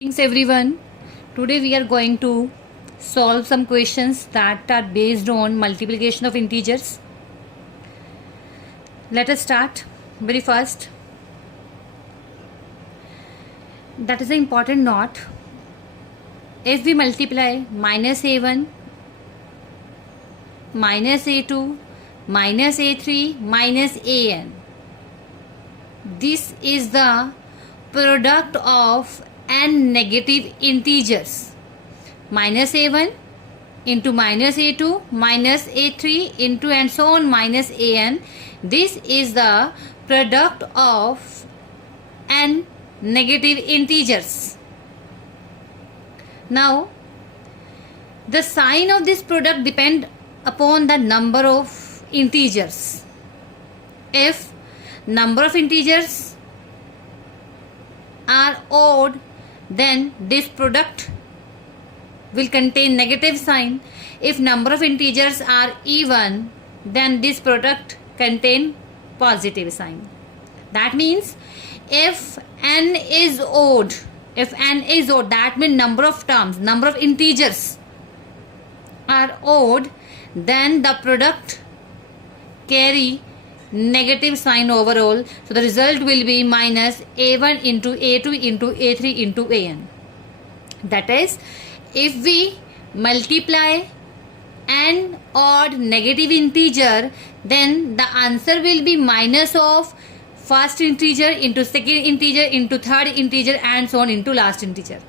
Thanks everyone. Today we are going to solve some questions that are based on multiplication of integers. Let us start. Very first, that is an important note. If we multiply minus a1 minus a2 minus a3 minus an, this is the product of n negative integers. Minus a1 into minus a2 minus a3 into and so on minus an. This is the product of n negative integers. Now, the sign of this product depends upon the number of integers. If number of integers are odd, then this product will contain negative sign. If number of integers are even, then this product contain positive sign. That means if n is odd, that means number of terms, number of integers are odd, then the product carry negative sign overall. So the result will be minus a1 into a2 into a3 into an. That is, if we multiply an odd negative integer, then the answer will be minus of first integer into second integer into third integer and so on into last integer.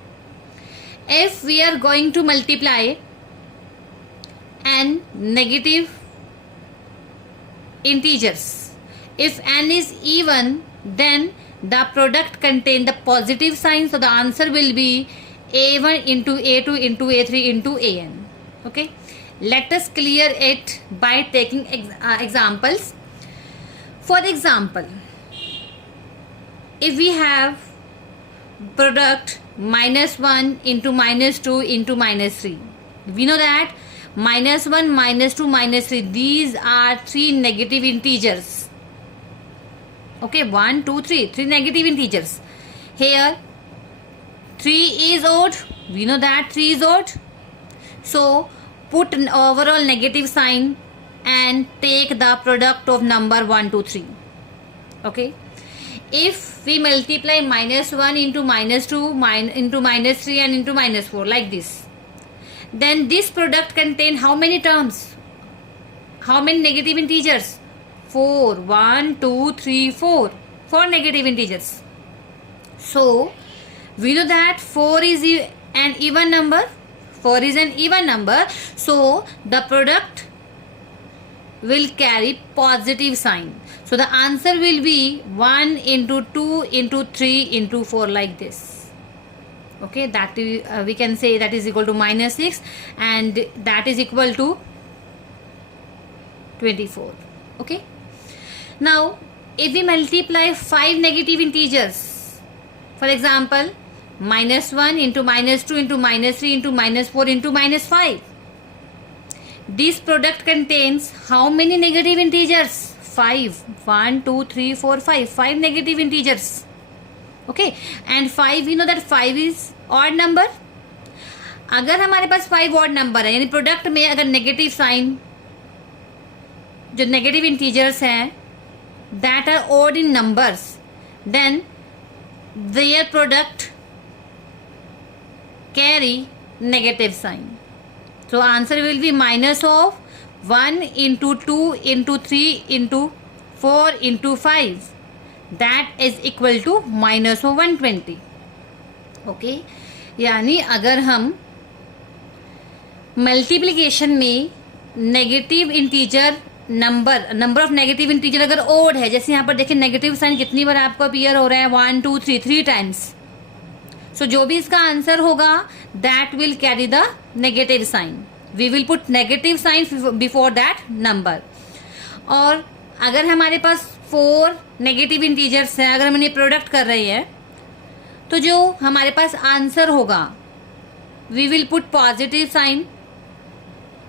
If we are going to multiply n negative integers, if n is even, then the product contain the positive sign. So the answer will be a1 into a2 into a3 into an. Okay, let us clear it by taking examples. For example, if we have product minus 1 into minus 2 into minus 3, we know that minus 1, minus 2, minus 3, these are three negative integers. Okay, 1, 2, 3, three negative integers. Here 3 is odd, we know that 3 is odd. So put an overall negative sign and take the product of number 1, 2, 3. Okay, if we multiply minus 1 into minus 2 into minus 3 and into minus 4 like this, then this product contain how many terms? How many negative integers? 4. 1, 2, 3, 4. 4 negative integers. So we know that 4 is an even number. 4 is an even number. So the product will carry positive sign. So the answer will be 1 into 2 into 3 into 4 like this. Okay, that we can say that is equal to minus 6 and that is equal to 24. Okay, now if we multiply 5 negative integers, for example minus 1 into minus 2 into minus 3 into minus 4 into minus 5, this product contains how many negative integers? 5. 1, 2, 3, 4, 5. 5 negative integers. Okay, and 5, we know that 5 is odd number. अगर हमारे पास 5 odd number है, यानी प्रोडक्ट में अगर negative sign, जो negative integers हैं that are odd in numbers, then their product carry negative sign. So answer will be minus of 1 into 2 into 3 into 4 into 5. That is equal to minus of 120. ओके, यानी अगर हम मल्टीप्लिकेशन में negative integer number of negative integer अगर odd है, जैसे यहाँ पर देखिए नेगेटिव साइन कितनी बार आपको अपीयर हो रहा है, 1, 2, 3, 3 टाइम्स. सो जो भी इसका आंसर होगा that will carry the negative sign. We will put negative sign before that number. और अगर हमारे पास 4 नेगेटिव इंटीजर्स हैं, अगर हम इन्हें प्रोडक्ट कर रहे हैं, तो जो हमारे पास आंसर होगा we will put positive sign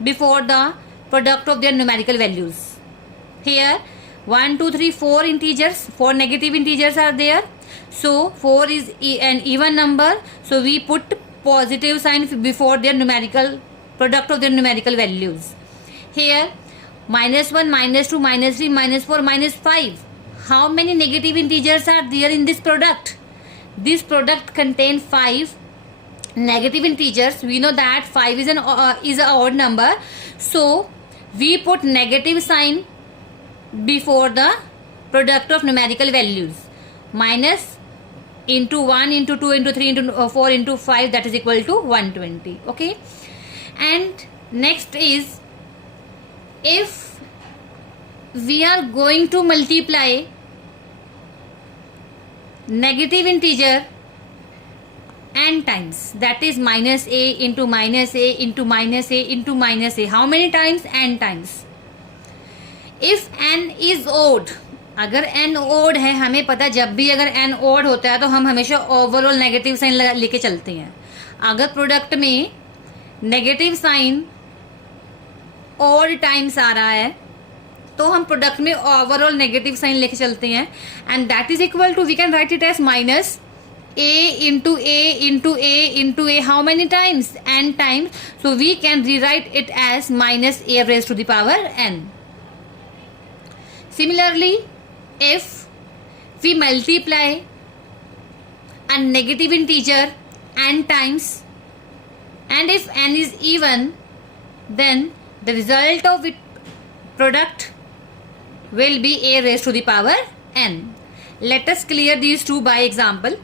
before the product of their numerical values. Here 1, 2, 3, 4 integers, 4 negative integers are there. So 4 is an even number, so we put positive sign before their numerical product of their numerical values. Here -1, -2, -3, -4, -5. How many negative integers are there in this product? This product contains 5 negative integers. We know that 5 is an odd number, so we put negative sign before the product of numerical values. Minus into 1 into 2 into 3 into 4 into 5, that is equal to 120. Okay, and next is, if we are going to multiply negative integer n times, that is minus a into minus a into minus a into minus a, how many times? n times. If n is odd, अगर n odd है, हमें पता जब भी अगर n odd होता है तो हम हमेशा ओवरऑल नेगेटिव साइन लेके चलते हैं. अगर प्रोडक्ट में नेगेटिव साइन odd टाइम्स आ रहा है तो हम प्रोडक्ट में ओवरऑल नेगेटिव साइन लेके चलते हैं, and that is equal to, we can write it as minus a into a into a into a, how many times? n times. So we can rewrite it as minus a raised to the power n. Similarly, if we multiply a negative integer n times, and if n is even, then the result of it product will be a raised to the power n. Let us clear these two by example.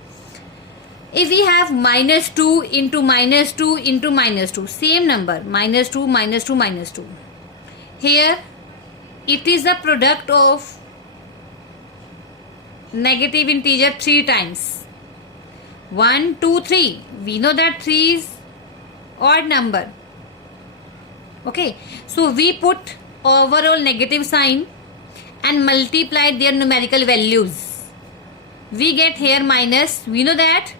If we have minus 2 into minus 2 into minus 2, same number, minus 2, minus 2, minus 2. Here, it is the product of negative integer 3 times. 1, 2, 3. We know that 3 is odd number. Okay, so we put overall negative sign and multiply their numerical values. We get here minus, we know that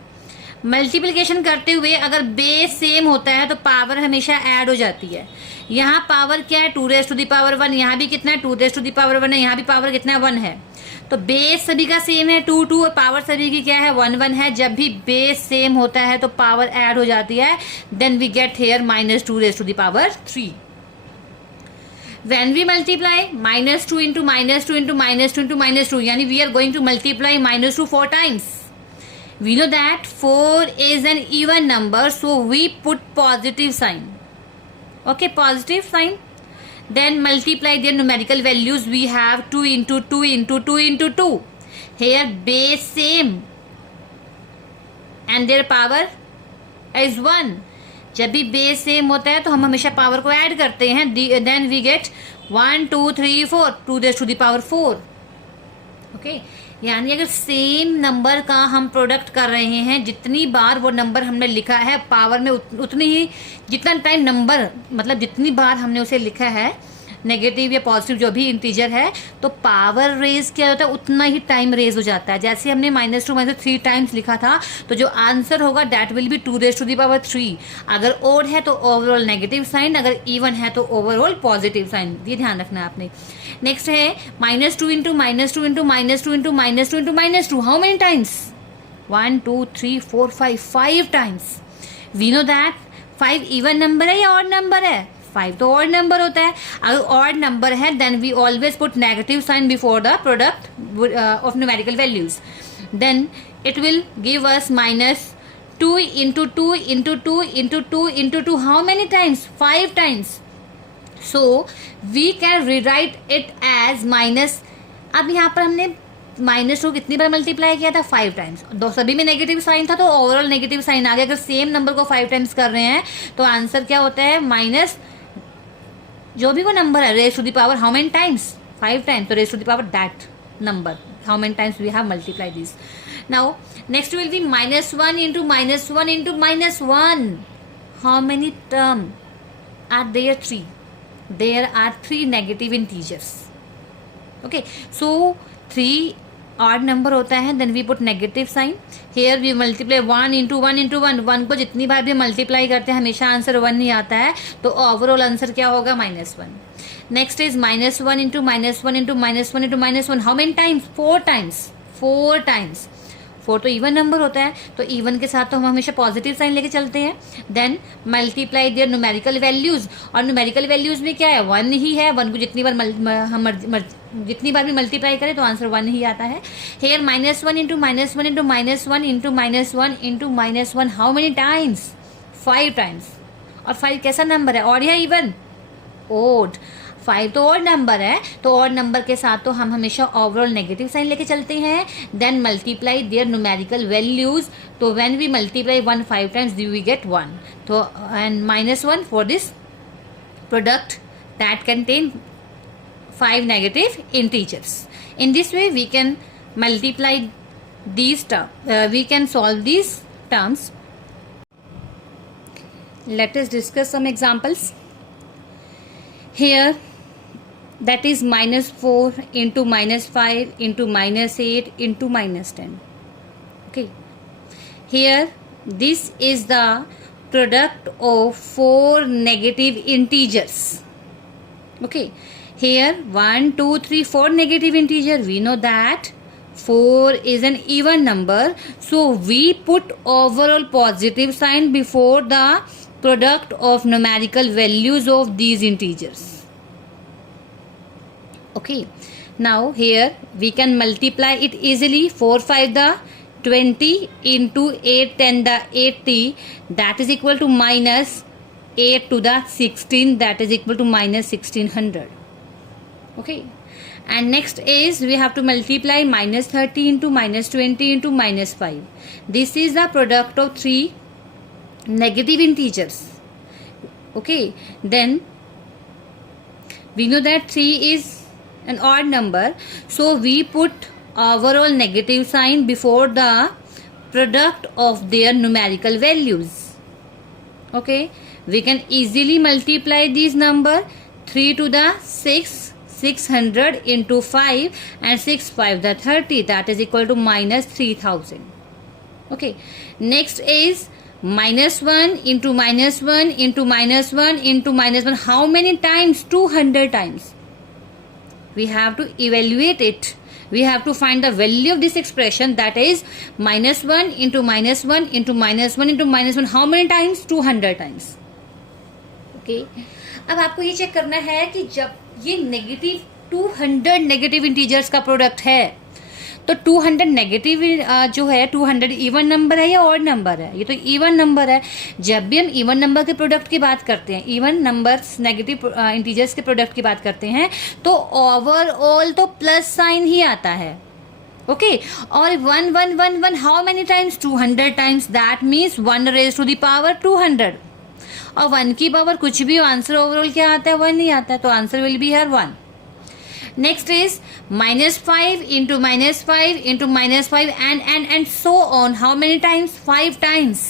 multiplication करते हुए अगर base same होता है तो पावर हमेशा ऐड हो जाती है. यहाँ पावर क्या है? 2 रेज़ टू दी पावर 1. यहाँ भी कितना है? 2 रेज़ टू दी पावर 1 है. यहाँ भी पावर कितना है? 1 है. तो बेस सभी का सेम है 2 2, और पावर सभी की क्या है? 1 1 है. जब भी बेस सेम होता है तो पावर ऐड हो जाती है. Then we get here minus 2 raise to the power 3. When we multiply minus 2 into minus 2 into minus 2 into minus 2, यानी we are going to multiply minus 2 4 times. We know that 4 is an even number, so we put positive sign. Okay, positive sign. Then multiply their numerical values. We have 2 into 2 into 2 into 2. Here base same and their power is 1. जब भी base same होता है तो हम हमेशा पावर को add करते हैं. Then we get 1 2 3 4, 2 raise to the power 4. Okay, यानी अगर सेम नंबर का हम प्रोडक्ट कर रहे हैं, जितनी बार वो नंबर हमने लिखा है पावर में उतनी ही, जितना टाइम नंबर मतलब जितनी बार हमने उसे लिखा है नेगेटिव या पॉजिटिव जो भी इंटीजर है, तो पावर रेज क्या होता है उतना ही टाइम रेज हो जाता है. जैसे हमने -2 -3 टाइम्स लिखा था तो जो आंसर होगा that will be 2 raise to the power 3. अगर ओड है तो ओवरऑल नेगेटिव साइन, अगर इवन है तो ओवरऑल पॉजिटिव साइन. ये ध्यान रखना है आपने. नेक्स्ट है -2 into -2 into -2 into -2 into -2. How many times? 1 2 3 4 5 times. We know that 5 even number है या ऑड नंबर है? 5 तो ऑड नंबर होता है. अगर ऑड नंबर है then we always put negative sign before the product of numerical values. Then it will give us -2 into 2 into 2 into 2 into 2. How many times? 5 times. So we can rewrite it as minus. अब यहाँ पर हमने -2 कितनी बार मल्टीप्लाई किया था? 5 टाइम्स. दो सभी में नेगेटिव साइन था तो ओवरऑल नेगेटिव साइन आ गया. अगर सेम नंबर को 5 टाइम्स कर रहे हैं तो आंसर क्या होता है? माइनस जो भी वो नंबर है raise to the power how many times? 5 times. तो raise to the power that number, how many times we have multiply this. Now next will be -1 into -1 into -1. How many term are there? 3. There are 3 negative integers. Okay, so 3 odd number होता है, then we put negative sign. Here we multiply 1 into 1 into 1. 1 को जितनी बार भी मल्टीप्लाई करते हैं हमेशा आंसर 1 ही आता है, तो ओवरऑल आंसर क्या होगा? -1. नेक्स्ट इज -1 into -1 into -1 into -1. How many times? 4 टाइम्स. 4 टाइम्स. 4 तो इवन नंबर होता है, तो इवन के साथ तो हम हमेशा पॉजिटिव साइन लेके चलते हैं. Then multiply their numerical values, और न्यूमेरिकल वैल्यूज में क्या है, 1 ही है. 1 को जितनी बार भी मल्टीप्लाई करें तो आंसर 1 ही आता है. Here -1 into -1 into -1 into -1 into -1, how many times? 5 times. और 5 कैसा नंबर है, ऑड या इवन? ओड. 5 तो ऑड नंबर है, तो ऑड नंबर के साथ तो हम हमेशा ओवरऑल नेगेटिव साइन लेके चलते हैं. Then multiply their numerical values, तो when we multiply 1 5 times we get 1. तो and -1 for this product that contain 5 negative integers. In this way we can multiply these we can solve these terms. Let us discuss some examples. Here that is -4 into -5 into -8 into -10. Okay. Here this is the product of 4 negative integers. Okay. Here 1 2 3 4 negative integer. We know that 4 is an even number, so we put overall positive sign before the product of numerical values of these integers. Okay, now here we can multiply it easily. 4 5 the 20 into 8 10 the 80, that is equal to -8 to the 16, that is equal to -1600. Okay, and next is we have to multiply -30 into -20 into -5. This is the product of 3 negative integers. Okay, then we know that 3 is an odd number, so we put overall negative sign before the product of their numerical values. Okay, we can easily multiply these number. 3 to the 6, 600 into 5, and 6 5 the 30, that is equal to -3000. Okay, next is -1 into -1 into -1 into -1, how many times? 200 times. We have to evaluate it. We have to find the value of this expression, that is -1 into -1 into -1 into -1, how many times? 200 times. Okay, अब आपको ये चेक करना है कि जब ये नेगेटिव 200 negative integers का product है, तो 200 नेगेटिव जो है 200 इवन नंबर है या ऑड नंबर है? ये तो इवन नंबर है. जब भी हम इवन नंबर के प्रोडक्ट की बात करते हैं, इवन नंबर्स नेगेटिव इंटीजर्स के प्रोडक्ट की बात करते हैं, तो ओवरऑल तो प्लस साइन ही आता है. ओके, और 1 1 1 1 how many times? 200 times. That means 1 raised to the power 200. और 1 की पावर कुछ भी, आंसर ओवरऑल क्या आता है? 1 ही आता है, तो answer will be here 1. Next is -5 into -5 into -5 and so on. How many times? 5 times.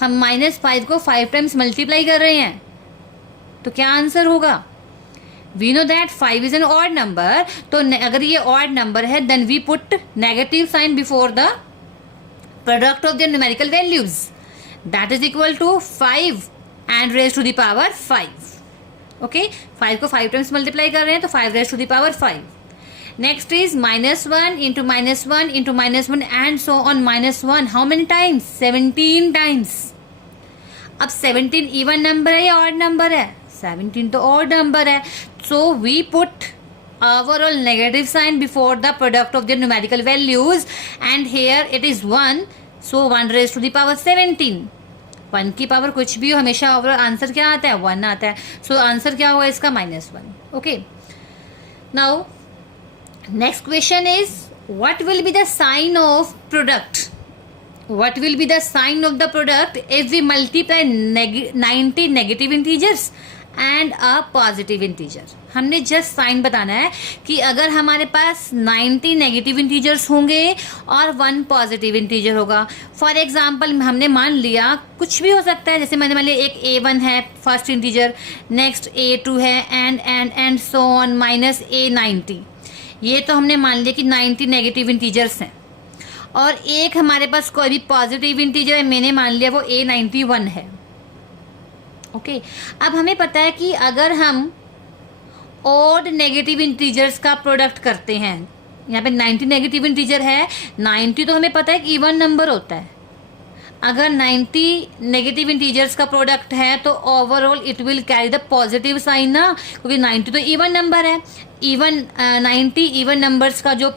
हम -5 को 5 times मल्टीप्लाई कर रहे हैं, तो क्या आंसर होगा? We know that 5 is an odd number. तो अगर ये odd number है, then we put negative sign before the product of their numerical values. That is equal to 5 and raised to the power 5. Okay, 5 को 5 times मल्टीप्लाई कर रहे हैं, तो 5 raised to the power 5. Next is -1 into -1 into -1 and so on -1. How many times? 17 times. अब 17 even number है या odd number है? 17 तो ऑड नंबर है, so we put overall negative sign before the product of their numerical values, and here it is 1, so 1 raised to the power 17. 1 की पावर कुछ भी हो, हमेशा ओवरऑल आंसर क्या आता है? 1 आता है, सो आंसर क्या होगा इसका? -1. Okay, now next question is what will be the sign of product? What will be the sign of the product if we multiply 90 negative integers and a positive integer? हमने just sign बताना है कि अगर हमारे पास 90 negative integers होंगे और 1 positive integer होगा. For example हमने मान लिया, कुछ भी हो सकता है, जैसे मैंने मान लिया एक A1 है फर्स्ट इंटीजर, नेक्स्ट A2 है एंड सो ऑन -A90. ये तो हमने मान लिया कि 90 नेगेटिव इंटीजर्स हैं, और एक हमारे पास कोई भी पॉजिटिव इंटीजर है, मैंने मान लिया वो A91 है. ओके, अब हमें पता है कि अगर हम ऑड नेगेटिव इंटीजर्स का प्रोडक्ट करते हैं यहाँ पे 90 नेगेटिव इंटीजर है। 90 तो हमें पता है कि इवन नंबर होता है। अगर 90 नेगेटिव इंटीजर्स का प्रोडक्ट है तो overall it will carry the positive sign ना, क्योंकि 90 तो इवन नंबर है। इवन 90 इवन नंबर्स का जो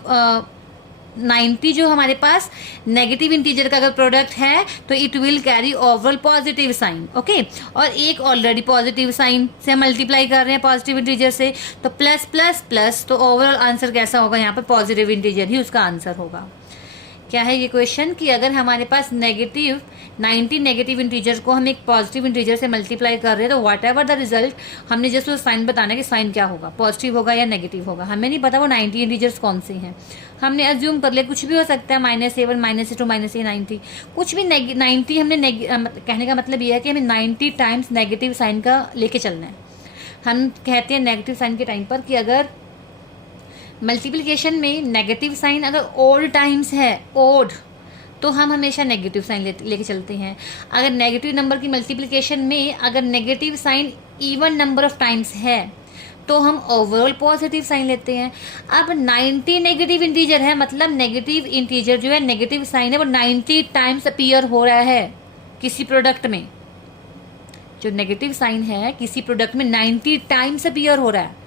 90 जो हमारे पास नेगेटिव इंटीजर का अगर प्रोडक्ट है तो it will carry overall positive sign. Okay, और एक ऑलरेडी पॉजिटिव साइन से मल्टीप्लाई कर रहे हैं पॉजिटिव इंटीजर से, तो प्लस प्लस प्लस, तो ओवरऑल आंसर कैसा होगा? यहाँ पर पॉजिटिव इंटीजर ही उसका आंसर होगा। क्या है ये क्वेश्चन कि अगर हमारे पास नेगेटिव 90 नेगेटिव इंटीजर को हम एक पॉजिटिव इंटीजर से मल्टीप्लाई कर रहे हैं तो व्हाट एवर द रिजल्ट, हमने जस्ट वो साइन बताना है कि साइन क्या होगा, पॉजिटिव होगा या नेगेटिव होगा। हमें नहीं पता वो 90 इंटीजर्स कौन से हैं, हमने अज्यूम कर लिया कुछ भी हो सकता है, -7 -2 -8 90 कुछ भी। 90 हमने कहने का मतलब ये है कि हमें 90 टाइम्स नेगेटिव साइन का लेके चलना है। हम कहते हैं नेगेटिव साइन के टाइम पर कि अगर मल्टीप्लिकेशन में नेगेटिव साइन अगर ओड टाइम्स है, ओड, तो हम हमेशा नेगेटिव साइन लेके चलते हैं। अगर नेगेटिव नंबर की मल्टीप्लिकेशन में अगर negative sign even number of times है तो हम ओवरऑल पॉजिटिव साइन लेते हैं। अब 90 नेगेटिव इंटीजर है, मतलब नेगेटिव इंटीजर जो है, नेगेटिव साइन है वो 90 टाइम्स अपीयर हो रहा है किसी प्रोडक्ट में। जो नेगेटिव साइन है किसी प्रोडक्ट में 90 टाइम्स अपीयर हो रहा है।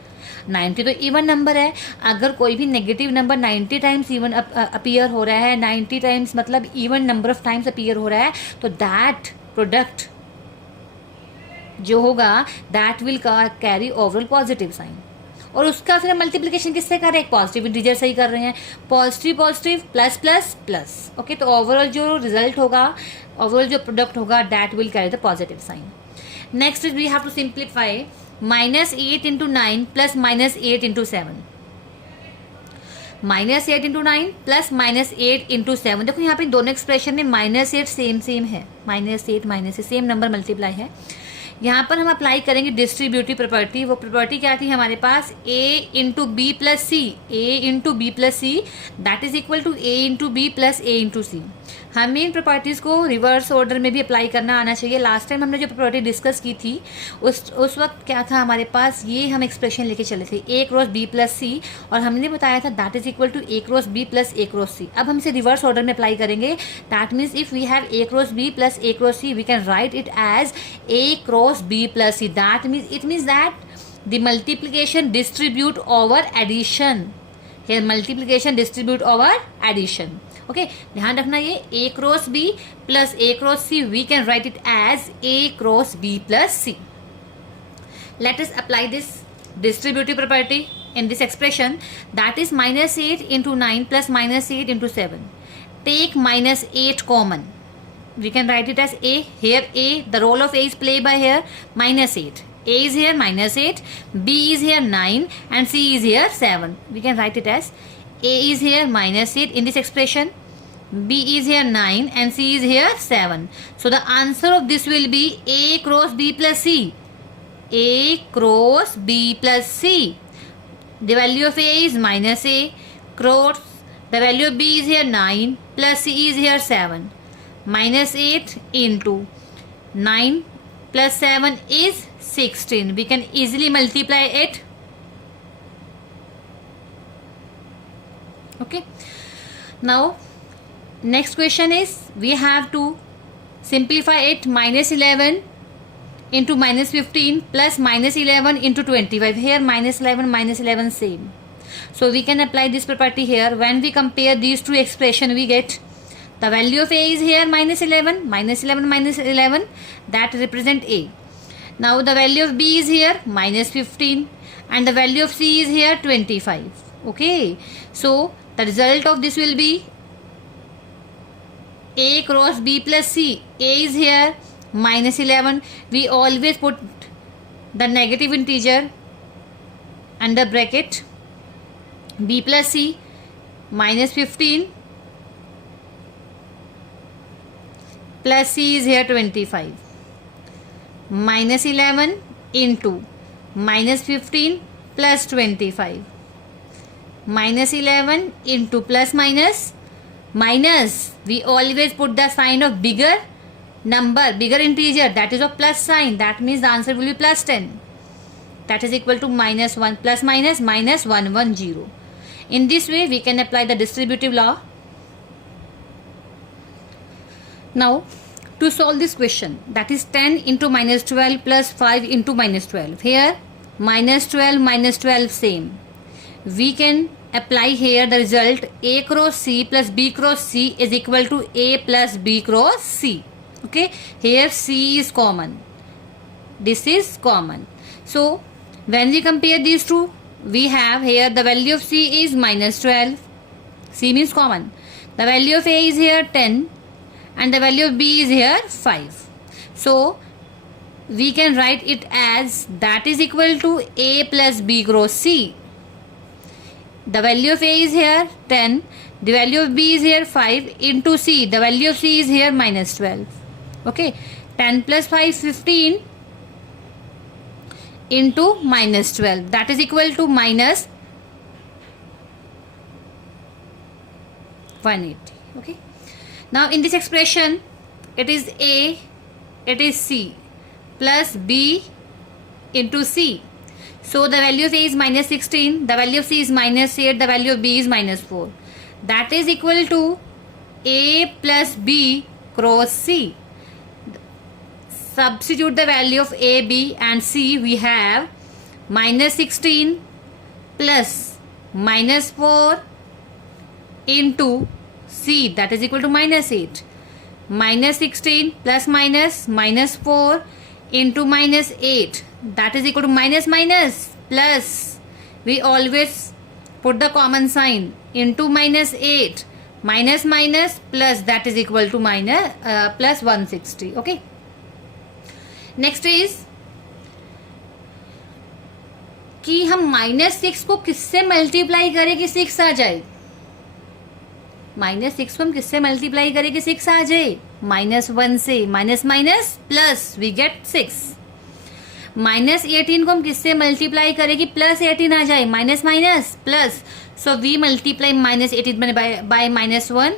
90 तो इवन नंबर है, अगर कोई भी negative number 90 times even appear हो रहा है, 90 टाइम्स मतलब even number of times appear हो रहा है, तो दैट प्रोडक्ट जो होगा that will carry overall positive sign. और उसका फिर मल्टीप्लिकेशन किससे कर रहे हैं? पॉजिटिव इंटीजर से ही कर रहे हैं। Positive positive plus plus plus. Okay, तो ओवरऑल जो रिजल्ट होगा, ओवरऑल जो प्रोडक्ट होगा that will carry the positive sign. Next is we have to simplify -8 into 9 plus -8 into 7। -8 into 9 plus -8 into 7। देखो यहाँ पे दोनों एक्सप्रेशन में -8 सेम है, -8 सेम नंबर मल्टीप्लाई है। यहाँ पर हम अप्लाई करेंगे डिस्ट्रीब्यूटिव प्रॉपर्टी। वो प्रॉपर्टी क्या थी हमारे पास? a into b plus c, a into b plus c that is equal to a into b plus a into c. हमें इन प्रॉपर्टीज़ को रिवर्स ऑर्डर में भी अप्लाई करना आना चाहिए। लास्ट टाइम हमने जो प्रॉपर्टी डिस्कस की थी उस वक्त क्या था हमारे पास? ये हम एक्सप्रेशन लेके चले थे a cross b plus c, और हमने बताया था that is equal to a cross b plus a cross c. अब हम इसे रिवर्स ऑर्डर में अप्लाई करेंगे। That means if we have a cross b plus a cross c we can write it as a cross b plus c. That means it means that the multiplication distribute over addition. Here multiplication distribute over addition. Okay, ध्यान रखना ये a cross b plus a cross c we can write it as a cross b plus c. Let us apply this distributive property in this expression, that is -8 into 9 plus -8 into 7. Take -8 common. We can write it as a. Here a, the role of a is played by here -8. A is here -8, B is here 9 and C is here 7. We can write it as A is here -8 in this expression, B is here 9 and C is here 7. So the answer of this will be A cross B plus C. A cross B plus C. The value of A is -A cross, the value of B is here 9 plus C is here 7. -8 into 9 plus 7 is 16. We can easily multiply it. Okay. Now next question is we have to simplify it. -11 into -15 plus -11 into 25. Here -11 same. So we can apply this property here. When we compare these two expression we get the value of A is here -11, -11 that represent A. Now the value of B is here -15 and the value of C is here 25. Okay, so the result of this will be A cross B plus C. A is here -11. We always put the negative integer under bracket. B plus C -15 plus C is here 25. -11 into -15 plus 25. -11 into plus minus. We always put the sign of bigger number, bigger integer, that is of plus sign. That means the answer will be plus 10. That is equal to -1 plus minus -110. In this way we can apply the distributive law. Now to solve this question, that is 10 into minus 12 plus 5 into minus 12. Here minus 12 same. We can apply here the result A cross C plus B cross C is equal to A plus B cross C. Okay, here C is common, this is common. So when we compare these two, we have here the value of C is minus 12, C means common. The value of A is here 10 and the value of B is here 5. So we can write it as that is equal to A plus B cross C. The value of A is here 10, the value of B is here 5 into C. The value of C is here minus 12. Okay, 10 plus 5 15 into minus 12, that is equal to minus 180. Okay, now in this expression it is A, it is C plus B into C. So the value of A is minus 16, the value of C is minus 8, the value of B is minus 4. That is equal to A plus B cross C. Substitute the value of A, B and C. We have minus 16 plus minus 4 into C, that is equal to minus 8. Minus 16 plus minus 4 into minus 8, that is equal to minus plus. We always put the common sign into minus 8, minus plus, that is equal to minus plus 160. Okay, next is कि हम माइनस 6 को किससे मल्टीप्लाई करें कि 6 आ जाए. माइनस 6 को हम किससे मल्टीप्लाई करें कि 6 आ जाए. माइनस 1 से minus plus we get 6. Minus 18 को हम किससे मल्टीप्लाई करें कि प्लस 18 आ जाए. Minus plus, so we multiply minus 18 by minus 1,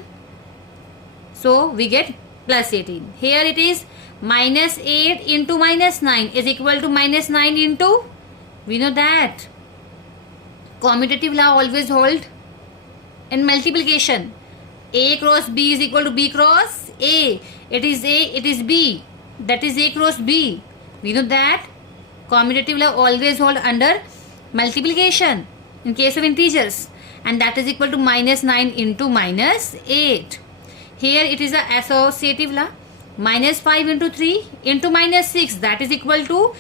so we get plus 18. Here it is minus 8 into minus 9 is equal to minus 9 into, we know that commutative law always hold in multiplication. A cross B is equal to B cross A. It is A, it is B, that is A cross B. We know that commutative law always hold under multiplication in case of integers, and that is equal to minus 9 into minus 8. Here it is a associative law. Minus 5 into 3 into minus 6, that is equal to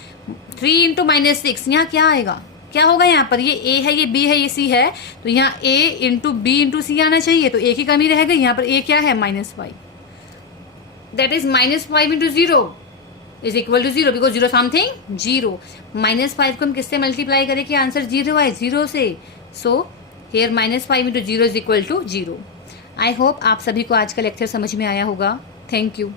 3 into minus 6. यहाँ क्या आएगा, क्या होगा यहाँ पर. ये A है, ये B है, ये C है, तो यहाँ A into B into C आना चाहिए. तो A की कमी रहेगा. यहाँ पर A क्या है, minus 5. That is minus 5 into 0 is equal to 0 because 0 something 0. Minus 5 को हम किससे मल्टीप्लाई करें कि आंसर 0 आए, 0 से. So here minus 5 into 0 is equal to 0. I hope आप सभी को आज का लेक्चर समझ में आया होगा. Thank you.